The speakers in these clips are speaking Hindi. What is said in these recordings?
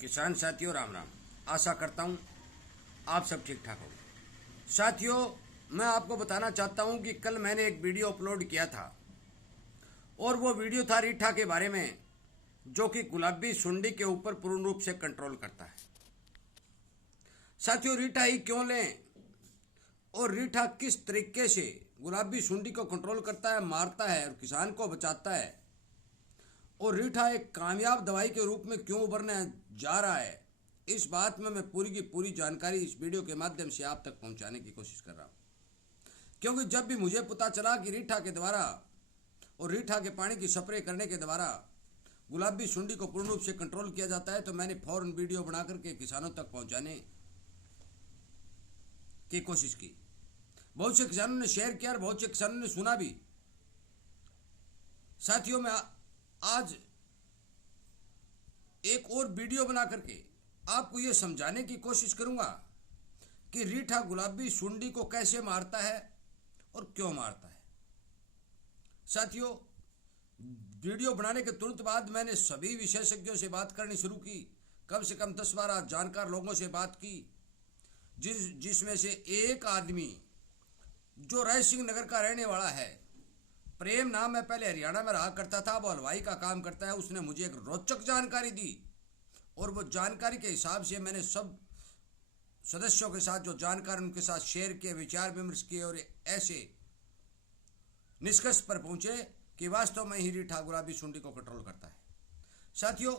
किसान साथियों राम राम। आशा करता हूँ आप सब ठीक ठाक हो। साथियों, मैं आपको बताना चाहता हूँ कि कल मैंने एक वीडियो अपलोड किया था और वो वीडियो था रीठा के बारे में, जो कि गुलाबी सुंडी के ऊपर पूर्ण रूप से कंट्रोल करता है। साथियों, रीठा ही क्यों लें और रीठा किस तरीके से गुलाबी सुंडी को कंट्रोल करता है, मारता है और किसान को बचाता है, और रीठा एक कामयाब दवाई के रूप में क्यों उभरने जा रहा है, इस बात में मैं पूरी की पूरी जानकारी इस वीडियो के माध्यम से आप तक पहुंचाने की कोशिश कर रहा हूं। क्योंकि जब भी मुझे पता चला कि रीठा के द्वारा और रीठा के पानी की स्प्रे करने के द्वारा गुलाबी सुंडी को पूर्ण रूप से कंट्रोल किया जाता है, तो मैंने फौरन वीडियो बना करके किसानों तक पहुंचाने की कोशिश की। बहुत से किसानों ने शेयर किया और बहुत से किसानों ने सुना भी। साथियों, मैं आज एक और वीडियो बना करके आपको यह समझाने की कोशिश करूंगा कि रीठा गुलाबी सुंडी को कैसे मारता है और क्यों मारता है। साथियों, वीडियो बनाने के तुरंत बाद मैंने सभी विशेषज्ञों से बात करनी शुरू की। कम से कम 10-12 जानकार लोगों से बात की, जिसमें से एक आदमी जो राय सिंह नगर का रहने वाला है, प्रेम नाम है, पहले हरियाणा में रहा करता था, वो हलवाई का काम करता है। उसने मुझे एक रोचक जानकारी दी और वो जानकारी के हिसाब से मैंने सब सदस्यों के साथ जो जानकारी उनके साथ शेयर किए, विचार विमर्श किए और ऐसे निष्कर्ष पर पहुंचे कि वास्तव में ही रीठा गुलाबी सुंडी को कंट्रोल करता है। साथियों,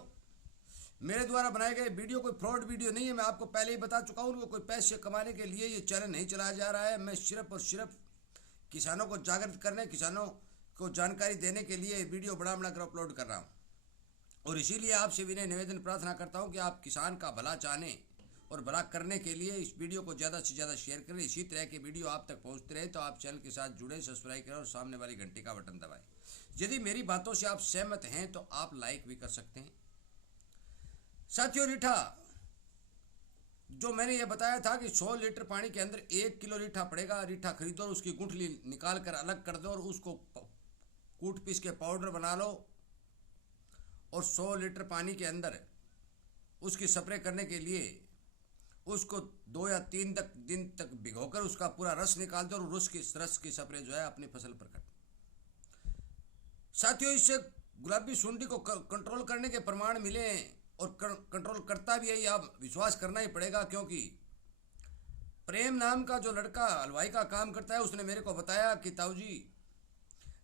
मेरे द्वारा बनाए गए वीडियो कोई फ्रॉड वीडियो नहीं है। मैं आपको पहले ही बता चुका हूँ, कोई पैसे कमाने के लिए ये चैनल नहीं चलाया जा रहा है। मैं सिर्फ और सिर्फ किसानों को जागृत करने, किसानों को जानकारी देने के लिए वीडियो बना कर अपलोड कर रहा हूँ। और इसीलिए आपसे विनय निवेदन प्रार्थना करता हूँ कि आप किसान का भला चाहने और भला करने के लिए इस वीडियो को ज़्यादा से ज़्यादा शेयर करें। इसी तरह के वीडियो आप तक पहुँचते रहे तो आप चैनल के साथ जुड़े, सब्सक्राइब करें और सामने वाली घंटी का बटन दबाएं। यदि मेरी बातों से आप सहमत हैं तो आप लाइक भी कर सकते हैं। साथियों, रीठा जो मैंने ये बताया था कि 100 लीटर पानी के अंदर 1 किलो रीठा पड़ेगा। रीठा खरीदो और उसकी गुठली निकाल कर अलग कर दो और उसको कूट पीस के पाउडर बना लो और 100 लीटर पानी के अंदर उसकी स्प्रे करने के लिए उसको 2 या 3 दिन तक भिगोकर उसका पूरा रस निकाल दो और रस की स्प्रे जो है अपनी फसल पर कर। साथियों, इससे गुलाबी सुंडी को कंट्रोल करने के प्रमाण मिले और कंट्रोल करता भी है, ये आप विश्वास करना ही पड़ेगा। क्योंकि प्रेम नाम का जो लड़का हलवाई का काम करता है, उसने मेरे को बताया कि ताऊ जी,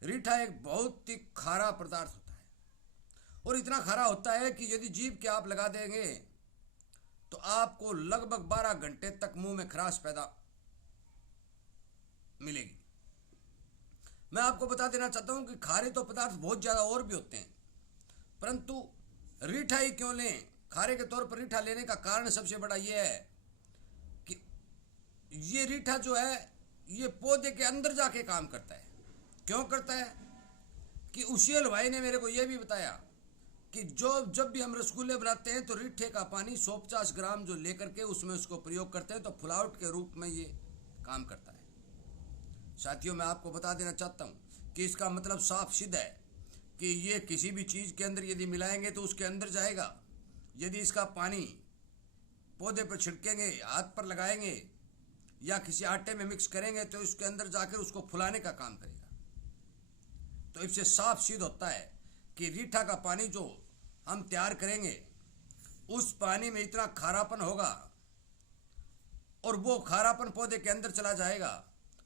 रीठा एक बहुत ही खारा पदार्थ होता है और इतना खारा होता है कि यदि जीभ के आप लगा देंगे तो आपको लगभग 12 घंटे तक मुंह में खराश पैदा मिलेगी। मैं आपको बता देना चाहता हूं कि खारे तो पदार्थ बहुत ज़्यादा और भी होते हैं, परंतु रीठा ही क्यों लें। खारे के तौर पर रीठा लेने का कारण सबसे बड़ा यह है कि ये रीठा जो है ये पौधे के अंदर जाके काम करता है। क्यों करता है कि उसी हलवाई ने मेरे को यह भी बताया कि जब भी हम रसगुल्ले बनाते हैं तो रीठे का पानी 150 ग्राम जो लेकर के उसमें उसको प्रयोग करते हैं तो फुलावट के रूप में ये काम करता है। साथियों, मैं आपको बता देना चाहता हूं कि इसका मतलब साफ सीधा है कि ये किसी भी चीज़ के अंदर यदि मिलाएंगे तो उसके अंदर जाएगा। यदि इसका पानी पौधे पर छिड़केंगे, हाथ पर लगाएंगे या किसी आटे में मिक्स करेंगे तो इसके अंदर जाकर उसको फुलाने का काम करेगा। तो इससे साफ सिद्ध होता है कि रीठा का पानी जो हम तैयार करेंगे उस पानी में इतना खारापन होगा और वो खारापन पौधे के अंदर चला जाएगा।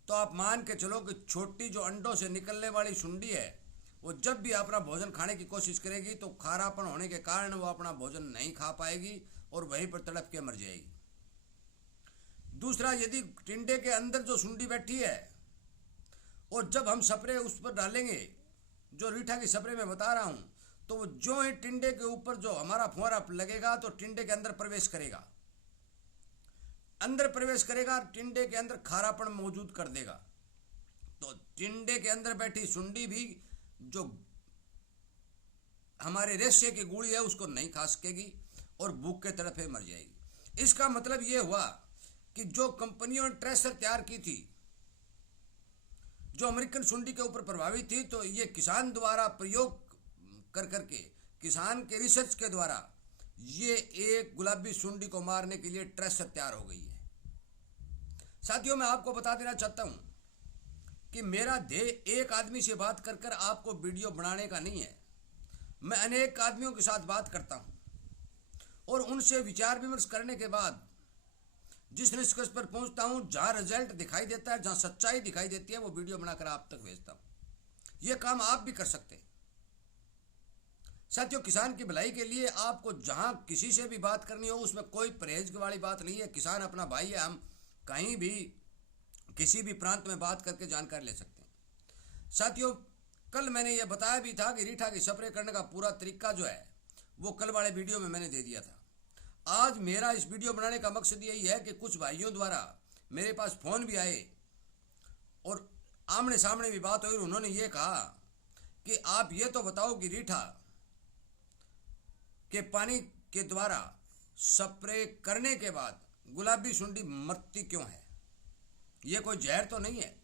तो आप मान के चलो कि छोटी जो अंडों से निकलने वाली सुंडी है, वो जब भी अपना भोजन खाने की कोशिश करेगी तो खारापन होने के कारण वो अपना भोजन नहीं खा पाएगी और वहीं पर तड़प के मर जाएगी। दूसरा, यदि टिंडे के अंदर जो सुंडी बैठी है और जब हम स्प्रे उस पर डालेंगे, जो रीठा की स्प्रे में बता रहा हूं, तो वो जो ही टिंडे के ऊपर जो हमारा फुहारा लगेगा तो टिंडे के अंदर प्रवेश करेगा, टिंडे के अंदर खारापन मौजूद कर देगा। तो टिंडे के अंदर बैठी सुंडी भी जो हमारे रेशे की गुड़ी है उसको नहीं खा सकेगी और भूख के तड़फे मर जाएगी। इसका मतलब यह हुआ कि जो कंपनियों ने ट्रेसर तैयार की थी जो अमेरिकन सुंडी के ऊपर प्रभावित थी, तो ये किसान द्वारा प्रयोग कर करके, किसान के रिसर्च के द्वारा ये एक गुलाबी सुंडी को मारने के लिए ट्रेसर तैयार हो गई है। साथियों, मैं आपको बता देना चाहता हूं कि मेरा ध्येय एक आदमी से बात कर कर आपको वीडियो बनाने का नहीं है। मैं अनेक आदमियों के साथ बात करता हूं और उनसे विचार विमर्श करने के बाद जिस निष्कर्ष पर पहुंचता हूं, जहां रिजल्ट दिखाई देता है, जहां सच्चाई दिखाई देती है, वो वीडियो बनाकर आप तक भेजता हूं। यह काम आप भी कर सकते हैं। साथियों, किसान की भलाई के लिए आपको जहां किसी से भी बात करनी हो, उसमें कोई परहेज वाली बात नहीं है। किसान अपना भाई है, हम कहीं भी किसी भी प्रांत में बात करके जानकारी ले सकते हैं। साथियों, कल मैंने यह बताया भी था कि रीठा की स्प्रे करने का पूरा तरीका जो है वो कल वाले वीडियो में मैंने दे दिया था। आज मेरा इस वीडियो बनाने का मकसद यही है कि कुछ भाइयों द्वारा मेरे पास फोन भी आए और आमने सामने भी बात हुई। उन्होंने ये कहा कि आप ये तो बताओ कि रीठा के पानी के द्वारा स्प्रे करने के बाद गुलाबी सुंडी मरती क्यों है? ये कोई जहर तो नहीं है।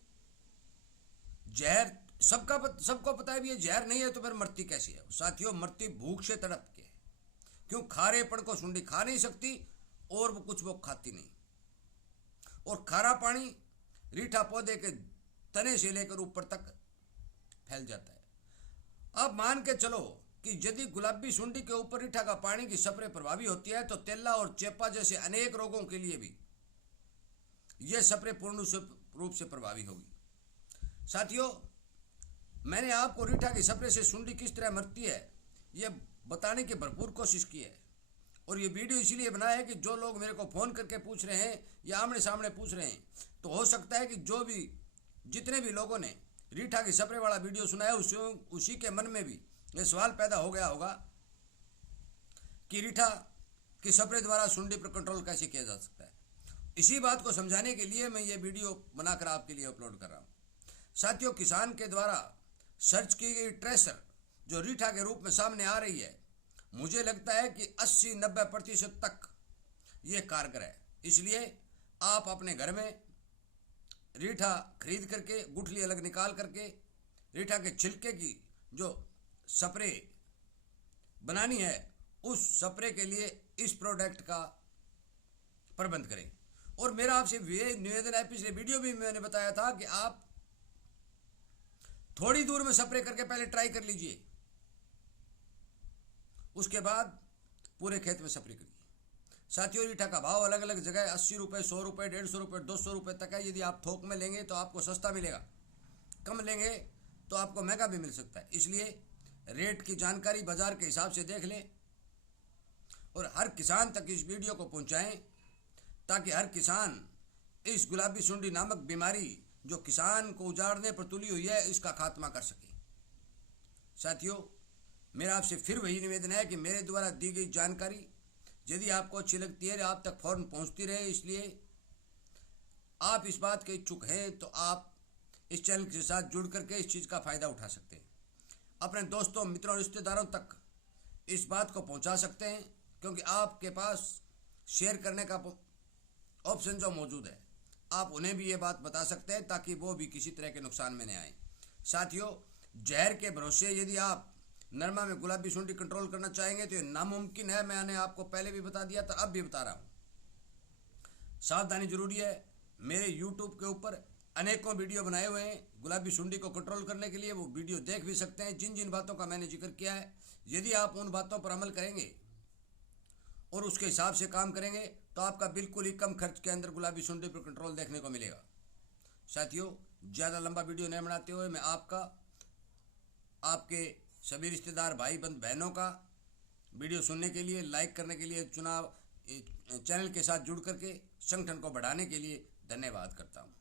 जहर सबको पता है भी, ये जहर नहीं है तो फिर मरती कैसी है? साथियों, मरती भूख से तड़प के। क्यों? खारेपन को सुंडी खा नहीं सकती और वो कुछ वो खाती नहीं। और खारा पानी रीठा पौधे के तने से लेकर ऊपर तक फैल जाता है। अब मान के चलो कि यदि गुलाबी सुंडी के ऊपर रीठा का पानी की स्प्रे प्रभावी होती है तो तेला और चेपा जैसे अनेक रोगों के लिए भी यह स्प्रे पूर्ण रूप से प्रभावी होगी। साथियों, मैंने आपको रीठा की स्प्रे से सुंडी किस तरह मरती है यह बताने की भरपूर कोशिश की है। और ये वीडियो इसीलिए बनाया है कि जो लोग मेरे को फ़ोन करके पूछ रहे हैं या आमने सामने पूछ रहे हैं, तो हो सकता है कि जितने भी लोगों ने रीठा की स्प्रे वाला वीडियो सुना है उसी के मन में भी ये सवाल पैदा हो गया होगा कि रीठा की स्प्रे द्वारा सुंडी पर कंट्रोल कैसे किया जा सकता है। इसी बात को समझाने के लिए मैं ये वीडियो बनाकर आपके लिए अपलोड कर रहा हूँ। साथियों, किसान के द्वारा सर्च की गई ट्रेसर जो रीठा के रूप में सामने आ रही है, मुझे लगता है कि 80-90% तक ये कारगर है। इसलिए आप अपने घर में रीठा खरीद करके गुठली अलग निकाल करके रीठा के छिलके की जो स्प्रे बनानी है, उस स्प्रे के लिए इस प्रोडक्ट का प्रबंध करें। और मेरा आपसे ये निवेदन है, पिछले वीडियो भी मैंने बताया था कि आप थोड़ी दूर में स्प्रे करके पहले ट्राई कर लीजिए, उसके बाद पूरे खेत में स्प्रे करिए। साथियों, रीठा का भाव अलग अलग जगह 80 रुपये, 100 रुपये, 150 रुपये, 200 रुपये तक है। यदि आप थोक में लेंगे तो आपको सस्ता मिलेगा, कम लेंगे तो आपको महंगा भी मिल सकता है। इसलिए रेट की जानकारी बाजार के हिसाब से देख लें और हर किसान तक इस वीडियो को पहुंचाएं ताकि हर किसान इस गुलाबी सुंडी नामक बीमारी जो किसान को उजाड़ने पर तुली हुई है, इसका खात्मा कर सके। साथियों, मेरा आपसे फिर वही निवेदन है कि मेरे द्वारा दी गई जानकारी यदि आपको अच्छी लगती है, आप तक फौरन पहुंचती रहे। इसलिए आप इस बात के इच्छुक हैं तो आप इस चैनल के साथ जुड़ करके इस चीज़ का फ़ायदा उठा सकते हैं। अपने दोस्तों, मित्रों, रिश्तेदारों तक इस बात को पहुंचा सकते हैं, क्योंकि आपके पास शेयर करने का ऑप्शन जो मौजूद है, आप उन्हें भी ये बात बता सकते हैं ताकि वो भी किसी तरह के नुकसान में न आए। साथियों, जहर के भरोसे यदि आप नरमा में गुलाबी सुंडी कंट्रोल करना चाहेंगे तो ये नामुमकिन है। मैंने आपको पहले भी बता दिया था, अब भी बता रहा हूँ। सावधानी जरूरी है। मेरे YouTube के ऊपर अनेकों वीडियो बनाए हुए हैं गुलाबी सुंडी को कंट्रोल करने के लिए, वो वीडियो देख भी सकते हैं। जिन जिन बातों का मैंने जिक्र किया है, यदि आप उन बातों पर अमल करेंगे और उसके हिसाब से काम करेंगे तो आपका बिल्कुल ही कम खर्च के अंदर गुलाबी सुंडी पर कंट्रोल देखने को मिलेगा। साथियों, ज़्यादा लंबा वीडियो नहीं बनाते हुए मैं आपके सभी रिश्तेदार, भाई बंद, बहनों का वीडियो सुनने के लिए, लाइक करने के लिए, चैनल के साथ जुड़ करके संगठन को बढ़ाने के लिए धन्यवाद करता हूँ।